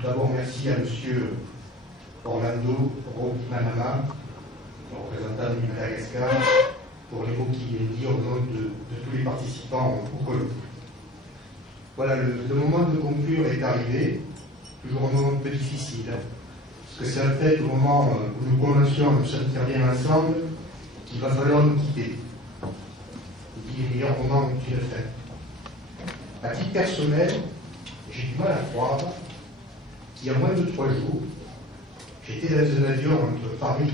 Tout d'abord, merci à M. Orlando Manama, représentant du Madagascar, pour les mots qu'il a dit au nom de tous les participants au colloque. Voilà, le moment de conclure est arrivé, toujours un moment un peu difficile, parce que c'est en fait au moment où nous commencions à nous sentir bien ensemble qu'il va falloir nous quitter. Il dit le meilleur moment où tu le fais. À titre personnel, j'ai du mal à croire qu'il y a moins de 3 jours, j'étais dans un avion entre Paris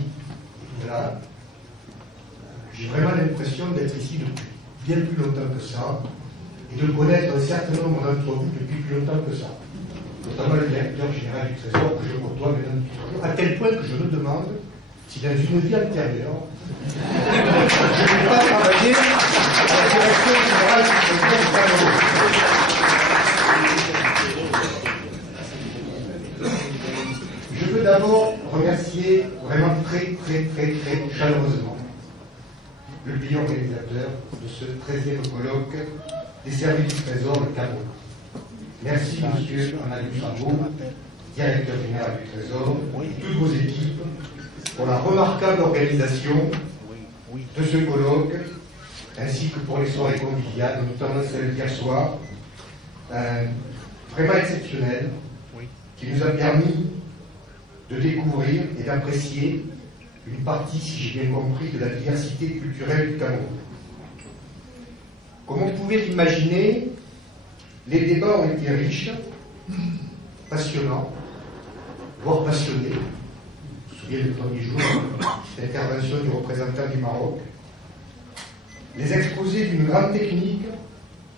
et là. J'ai vraiment l'impression d'être ici depuis bien plus longtemps que ça et de connaître un certain nombre d'entre vous depuis plus longtemps que ça. Notamment le directeur général du Trésor que je côtoie maintenant depuis 3 jours, à tel point que je me demande si dans une vie antérieure, je n'ai pas travaillé à la direction générale du Trésor. Je veux d'abord remercier vraiment très chaleureusement le pays organisateur de ce 13e colloque des services du Trésor, le Cameroun. Merci, monsieur Amadou Sambo, directeur général du Trésor, et toutes vos équipes, pour la remarquable organisation de ce colloque, ainsi que pour les soirées conviviales, notamment celle d'hier soir, vraiment exceptionnelle, qui nous a permis de découvrir et d'apprécier une partie, si j'ai bien compris, de la diversité culturelle du Cameroun. Comme on pouvait l'imaginer, les débats ont été riches, passionnants, voire passionnés. Je me souviens du premier jour, l'intervention du représentant du Maroc. Les exposés d'une grande technique,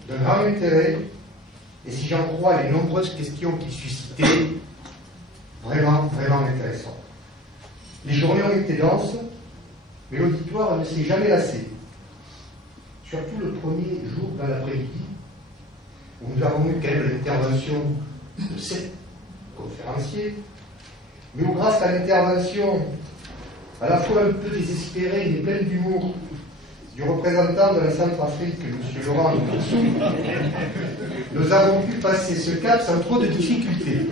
d'un grand intérêt, et si j'en crois les nombreuses questions qu'ils suscitaient, vraiment intéressant. Les journées ont été denses, mais l'auditoire ne s'est jamais lassé. Surtout le premier jour dans l'après-midi, où nous avons eu quand même l'intervention de 7 conférenciers, mais où grâce à l'intervention à la fois un peu désespérée mais pleine d'humour du représentant de la Centrafrique, M. Laurent Ndourtsou, nous avons pu passer ce cap sans trop de difficultés.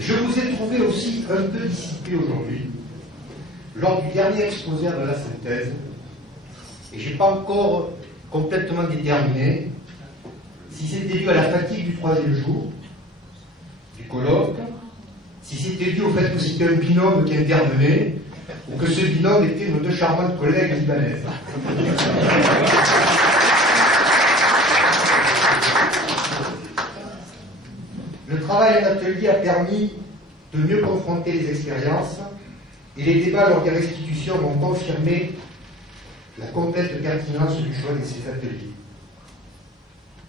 Je vous ai trouvé aussi un peu dissipé aujourd'hui, lors du dernier exposé de la synthèse, et je n'ai pas encore complètement déterminé si c'était dû à la fatigue du 3e jour du colloque, si c'était dû au fait que c'était un binôme qui intervenait, ou que ce binôme était nos 2 charmantes collègues libanaises. Le travail en atelier a permis de mieux confronter les expériences et les débats lors des restitutions ont confirmé la complète pertinence du choix de ces ateliers.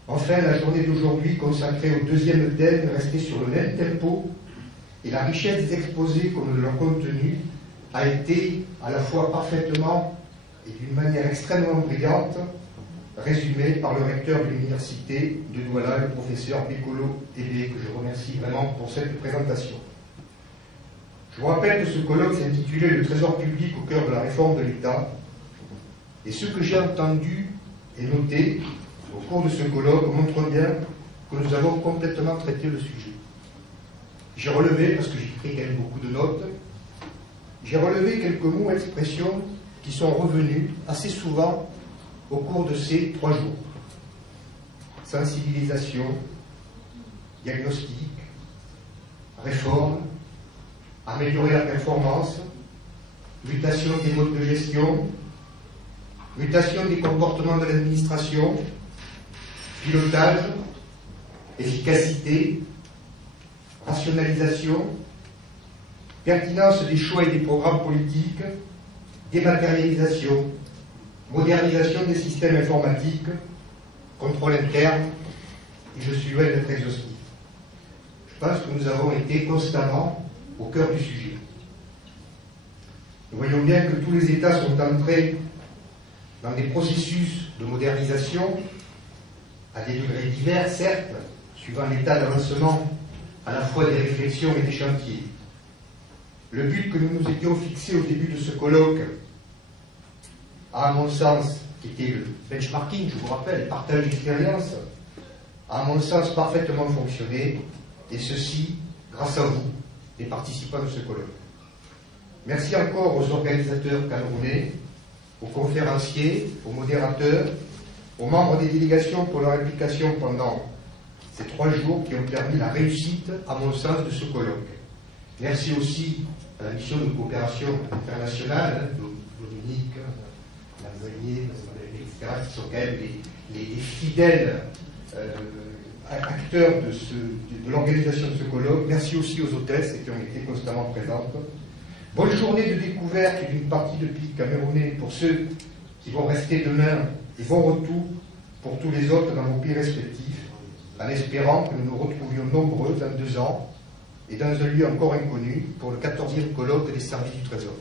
Enfin, la journée d'aujourd'hui consacrée au 2e thème est restée sur le même tempo et la richesse des exposés comme de leur contenu a été à la fois parfaitement et d'une manière extrêmement brillante résumée par le recteur de l'université de Douala, le professeur Bekolo Ebe, que je remercie vraiment pour cette présentation. Je vous rappelle que ce colloque s'intitulait « Le trésor public au cœur de la réforme de l'État » et ce que j'ai entendu et noté au cours de ce colloque montre bien que nous avons complètement traité le sujet. J'ai relevé, parce que j'ai pris quand même beaucoup de notes, j'ai relevé quelques mots et expressions qui sont revenus assez souvent au cours de ces 3 jours. Sensibilisation, diagnostic, réforme, améliorer la performance, mutation des modes de gestion, mutation des comportements de l'administration, pilotage, efficacité, rationalisation, pertinence des choix et des programmes politiques, dématérialisation, modernisation des systèmes informatiques, contrôle interne, et je suis loin d'être exhaustif. Je pense que nous avons été constamment au cœur du sujet. Nous voyons bien que tous les États sont entrés dans des processus de modernisation, à des degrés divers, certes, suivant l'état d'avancement à la fois des réflexions et des chantiers. Le but que nous nous étions fixés au début de ce colloque a, à mon sens, qui était le benchmarking, je vous rappelle, le partage d'expérience, a à mon sens parfaitement fonctionné, et ceci grâce à vous, les participants de ce colloque. Merci encore aux organisateurs camerounais, aux conférenciers, aux modérateurs, aux membres des délégations pour leur implication pendant ces 3 jours qui ont permis la réussite, à mon sens, de ce colloque. Merci aussi à la mission de coopération internationale, Dominique, Lavalier, etc., qui sont quand même les fidèles acteurs de l'organisation de ce colloque. Merci aussi aux hôtesses qui ont été constamment présentes. Bonne journée de découverte d'une partie de pays camerounais pour ceux qui vont rester demain et bon retour pour tous les autres dans vos pays respectifs, en espérant que nous nous retrouvions nombreux dans 2 ans et dans un lieu encore inconnu pour le 14e colloque des services du Trésor.